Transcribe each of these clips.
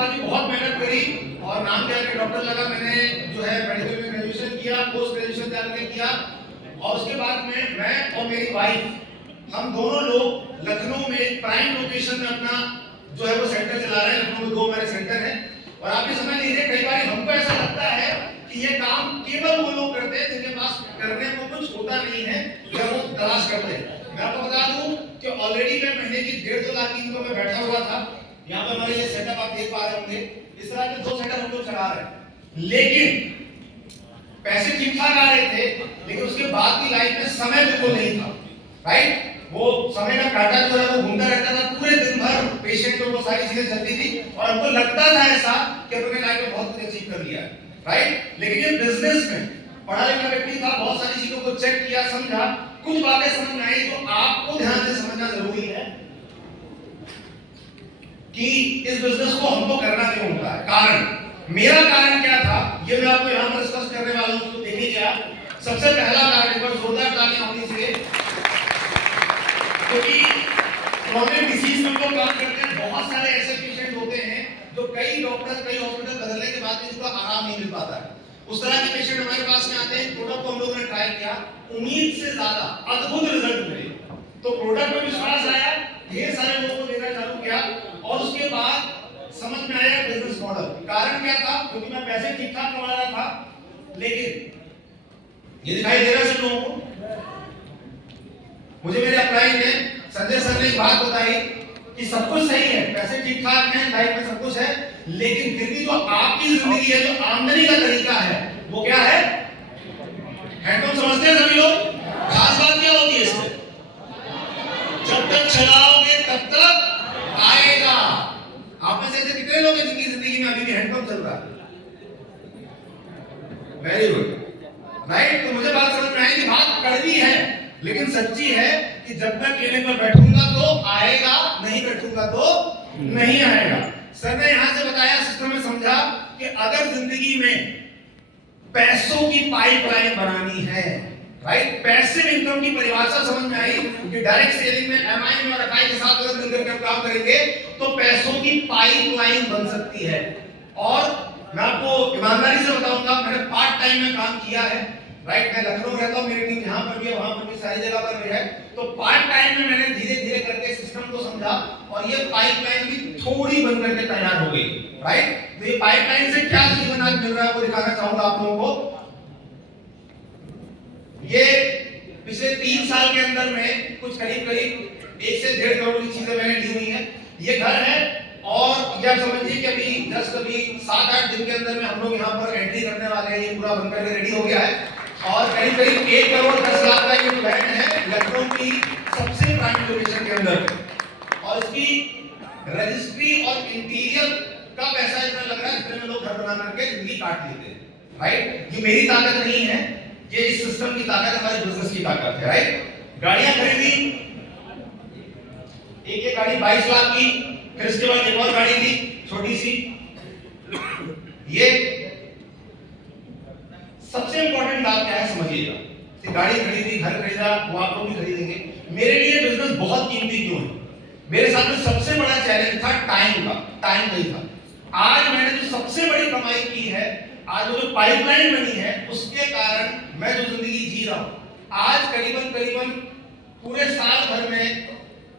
बाद भी बहुत मेहनत करी और नाम क्या के डॉक्टर लगा। मैंने जो है मेडिकल में ग्रेजुएशन किया, पोस्ट ग्रेजुएशन जाके किया और उसके बाद में मैं और मेरी वाइफ हम दोनों लोग लखनऊ में एक प्राइम लोकेशन में अपना जो है वो सेंटर चला रहे हैं। लखनऊ में 2 हमारे सेंटर हैं और आप ये समझ लीजिए कई बार हमको ऐसा लगता है कि ये काम केवल वो लोग करते हैं जिनके पास करने को कुछ होता नहीं है या वो तलाश करते हैं। मैं आपको बता दूं कि ऑलरेडी मैं महीने की 1.5-2 लाख की इनकम में बैठा हुआ था। यहाँ पर हमारे ये सेटअप आप देख पा रहे होंगे, इस तरह के 2 सेटअप हम लोग चला रहे हैं, लेकिन पैसे ठीक ठाक आ रहे थे, लेकिन उसके बाद की लाइफ में समय बिल्कुल नहीं था। राइट, वो समय का काटा जो है वो घूमता रहता था, पूरे दिन भर पेशेंट को सारी चीजें चलती थी और हमको लगता था ऐसा कि अपने लाइफ में बहुत कुछ अचीव कर लिया है। राइट, लेकिन ये बिजनेस में पढ़ा लिखा व्यक्ति था, बहुत सारी चीजों को चेक किया, समझा, कुछ बातें समझ में आई जो आपको ध्यान से समझना जरूरी है कि इस बिजनेस को हमको करना क्यों होता है। कारण, मेरा कारण क्या था ये मैं आपको यहां पर डिस्कस करने वाला हूं, तो देखिए आप। सबसे पहला कारण, एक बार जोरदार तालियां होनी चाहिए, क्योंकि क्रोनिक डिसीज में लोग काम करते हैं। बहुत सारे ऐसे पेशेंट होते हैं जो कई डॉक्टर, कई हॉस्पिटल बदलने के बाद भी उनको आराम नहीं मिल पाता है। उस तरह के पेशेंट हमारे पास में आते हैं। प्रोडक्ट को हम लोगों ने ट्राई किया, उम्मीद से ज्यादा अद्भुत रिजल्ट मिले, तो प्रोडक्ट में विश्वास आया, ढेर सारे लोगों को देना चालू किया और उसके बाद समझ में आया बिजनेस मॉडल। कारण क्या था? क्योंकि मैं पैसे ठीक ठाक कमा रहा था, लेकिन ये दिखाई दे रहा है सब लोगों को। मुझे मेरे अपलाइन ने, संजय सर ने एक बात बताई कि सब कुछ सही है, पैसे ठीक ठाक हैं, लाइफ में सब कुछ है, लेकिन फिर भी जो आपकी जिंदगी है, जो आमदनी का तरीका है, वो क्या है? हैंडपंप समझते हैं सभी लोग? खास बात क्या होती है इसमें? जब तक चलाओगे तब तक आएगा। आप में से ऐसे कितने लोग हैं जिनकी जिंदगी में अभी भी हैंडपंप चल रहा है? Very good. राइट, तो मुझे बात समझ में आई कि बात कड़वी है लेकिन सच्ची है कि जब मैं क्लिनिक पर बैठूंगा तो आएगा, नहीं बैठूंगा तो नहीं आएगा। सर ने यहां से बताया, सिस्टम में समझा कि अगर जिंदगी में पैसों की पाइपलाइन बनानी है, राइट, पैसिव इनकम की परिभाषा समझ में आई कि डायरेक्ट सेलिंग में एमआई में और एफआई के साथ अगर मिलकर के काम करेंगे तो पैसों की पाइपलाइन बन सकती है। और मैं आपको ईमानदारी से बताऊंगा, मैंने पार्ट टाइम में काम किया है। राइट, मैं लखनऊ रहता हूं, मेरी टीम यहाँ पर भी है, वहां पर भी, सारी जगह पर भी है। तो पार्ट टाइम में मैंने धीरे धीरे करके सिस्टम को समझा और ये पाइपलाइन भी थोड़ी बन करके तैयार हो गई। राइट, तो ये पाइपलाइन से क्या जीवन आज मिल रहा है वो दिखाना चाहूंगा आप लोगों को। ये पिछले 3 साल के अंदर में कुछ करीब 1 से 1.5 करोड़ की चीजें मैंने ली हुई है। ये घर है और यह समझिए कि अभी जस्ट अभी 7-8 दिन के अंदर में हम लोग यहाँ पर एंट्री करने वाले हैं। ये पूरा बनकर के रेडी हो गया है और करीब 1 करोड़ 10 लाख का ये फ्लैट है लखनऊ की सबसे प्राइम लोकेशन के अंदर। और इसकी रजिस्ट्री और इंटीरियर का पैसा इतना लग रहा है जितने में लोग घर बना करके जिंदगी काट लेते हैं। राइट, ये मेरी ताकत नहीं है, ये इस सिस्टम की ताकत, हमारे बिजनेस की ताकत है। राइट, गाड़ियां खरीदी, एक ये गाड़ी 22 लाख की, फिर इसके बाद एक और गाड़ी थी छोटी सी। ये सबसे इंपॉर्टेंट बात क्या है समझिएगा, कि गाड़ी खरीदी, घर खरीदा, वो आप लोग भी खरीदेंगे। मेरे लिए बिजनेस बहुत कीमती क्यों है? मेरे साथ में सबसे बड़ा चैलेंज था टाइम का, टाइम नहीं था। आज मैंने जो सबसे बड़ी कमाई की है, आज जो पाइपलाइन बनी है, उसके कारण मैं जो जिंदगी जी रहा हूं, आज करीबन पूरे साल भर में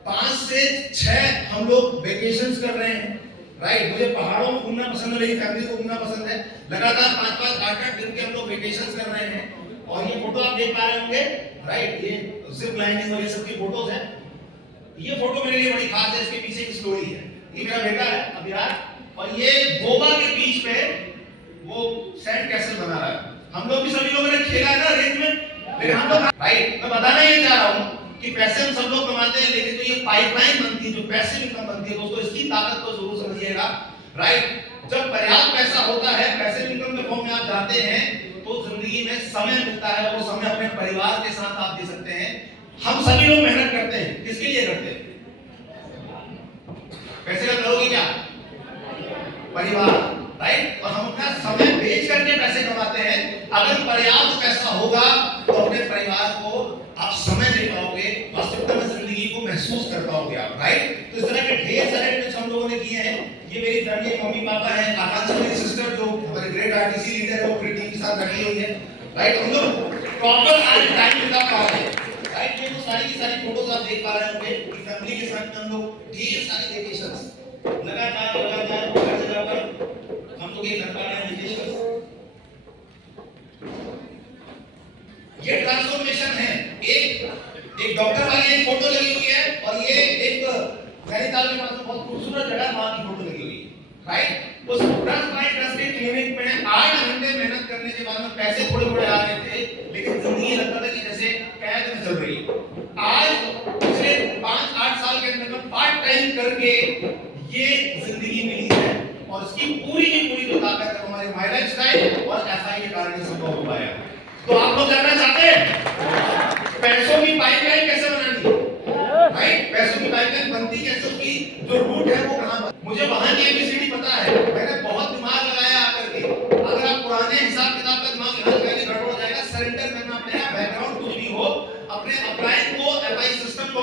5 से 6 हम लोग वेकेशंस कर रहे हैं। राइट, मुझे पहाड़ों में घूमना पसंद है, मेरी फैमिली को घूमना पसंद है। लगातार 5-5, 8-8 दिन के हम लोग वेकेशंस कर रहे हैं। और ये फोटो आप देख पा रहे होंगे, राइट, ये जिप लाइनिंग और ये सब की फोटोज हैं। ये फोटो मेरे लिए बड़ी खास है, इसके पीछे की स्टोरी है। ये मेरा बेटा है अभिराज, और ये गोवा के बीच पे वो सैंड कैसल बना रहा है। हम लोग भी, सभी लोगों ने खेला है ना रेत में, लेकिन हम लोग, राइट, मैं बताना ये चाह रहा हूँ कि पैसे हम सब लोग कमाते हैं, लेकिन जो ये पाइपलाइन बनती है, जो पैसिव इनकम बनती है दोस्तों, इसकी ताकत को जरूर समझिएगा। राइट, जब पर्याप्त पैसा होता है, पैसिव इनकम के फॉर्म में आप जाते हैं, तो जिंदगी में समय मिलता है, वो समय अपने परिवार के साथ आप दे सकते हैं। हम सभी लोग मेहनत करते हैं, किसके लिए करते हैं? पैसे का करोगे क्या? परिवार। राइट, और हम अपना समय बेच करके पैसे कमाते हैं। अगर पर्याप्त पैसा होगा तो अपने परिवार को आप समय दे पाओगे, वास्तविकता में जिंदगी को महसूस कर पाओगे आप। राइट, तो इस तरह के ढेर सारे टिप्स हम लोगों ने किए हैं, ये मेरी फैमिली, मम्मी पापा है, आकांक्षा मेरी सिस्टर जो हमारे ग्रेट आरटीसी लीडर है, वो पूरी टीम के साथ बैठी हुई है, राइट। हम लोग प्रॉपर आज टाइम बिता पा रहे हैं, राइट। ये तो सारी की सारी फोटोज आप देख पा रहे होंगे, फैमिली के साथ हम लोग ढेर सारी वेकेशंस लगातार हर जगह पर हम लोग ये कर पा रहे हैं वेकेशंस। ये ट्रांसफॉर्मेशन है। एक डॉक्टर वाली एक फोटो लगी हुई है और ये एक नैनीताल के पास बहुत खूबसूरत जगह वहां की फोटो लगी हुई है, राइट। उस 10x10 के क्लिनिक में 8 घंटे मेहनत करने के बाद में पैसे थोड़े थोड़े आ रहे थे, लेकिन जिंदगी लगता था कि जैसे कैद में चल रही है। आज पिछले 5-8 साल के अंदर में पार्ट टाइम करके ये जिंदगी मिली है और इसकी पूरी की पूरी जो ताकत है हमारे माय लाइफस्टाइल और एफआई के कारण संभव हो पाया। तो आप लोग जानना चाहते हैं पैसों की पाइपलाइन कैसे बनानी है, राइट। पैसों की पाइपलाइन बनती कैसे, उसकी जो रूट है वो कहां पर, मुझे वहां की एबीसीडी पता है, मैंने बहुत दिमाग लगाया आकर के। अगर आप पुराने हिसाब किताब का दिमाग यहां लगाने गड़बड़ हो जाएगा। सरेंडर करना अपने बैकग्राउंड कुछ भी हो, अपने अपलाइन को एफआई सिस्टम को